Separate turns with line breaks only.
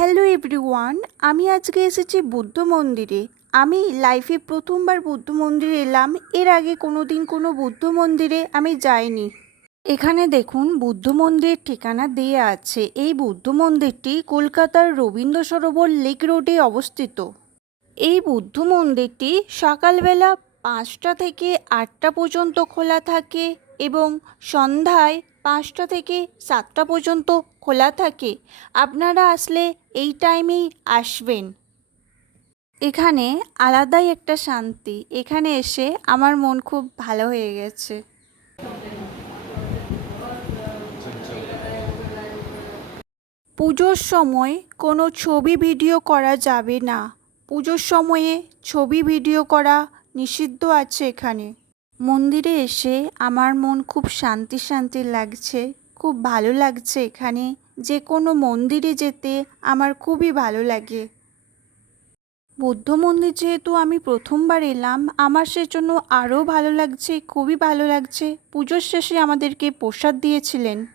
Hello everyone, আমি আজকে এসেছি বুদ্ধ মন্দিরে। আমি লাইফে প্রথমবার বুদ্ধ মন্দিরে এলাম। এর আগে কোনো দিন কোনো বুদ্ধ মন্দিরে আমি যাইনি। এখানে দেখুন, বুদ্ধ মন্দিরের ঠিকানা দেয়া আছে। এই বুদ্ধ মন্দিরটি কলকাতার রবীন্দ্র সরোবর লেক রোডে অবস্থিত। এই বুদ্ধ মন্দিরটি সকালবেলা পাঁচটা থেকে আটটা পর্যন্ত খোলা থাকে এবং সন্ধ্যায় পাঁচটা থেকে সাতটা পর্যন্ত খোলা থাকে। আপনারা আসলে এই টাইমেই আসবেন। এখানে আলাদাই একটা শান্তি। এখানে এসে আমার মন খুব ভালো হয়ে গেছে। পুজোর সময় কোনো ছবি ভিডিও করা যাবে না। পুজোর সময়ে ছবি ভিডিও করা নিষিদ্ধ আছে এখানে। মন্দিরে এসে আমার মন খুব শান্তি শান্তি লাগছে, খুব ভালো লাগছে এখানে। যে কোনো মন্দিরে যেতে আমার খুবই ভালো লাগে। বৌদ্ধ মন্দির যেহেতু আমি প্রথমবার এলাম, আমার সেজন্য আরও ভালো লাগছে, খুবই ভালো লাগছে। পুজোর শেষে আমাদেরকে প্রসাদ দিয়েছিলেন।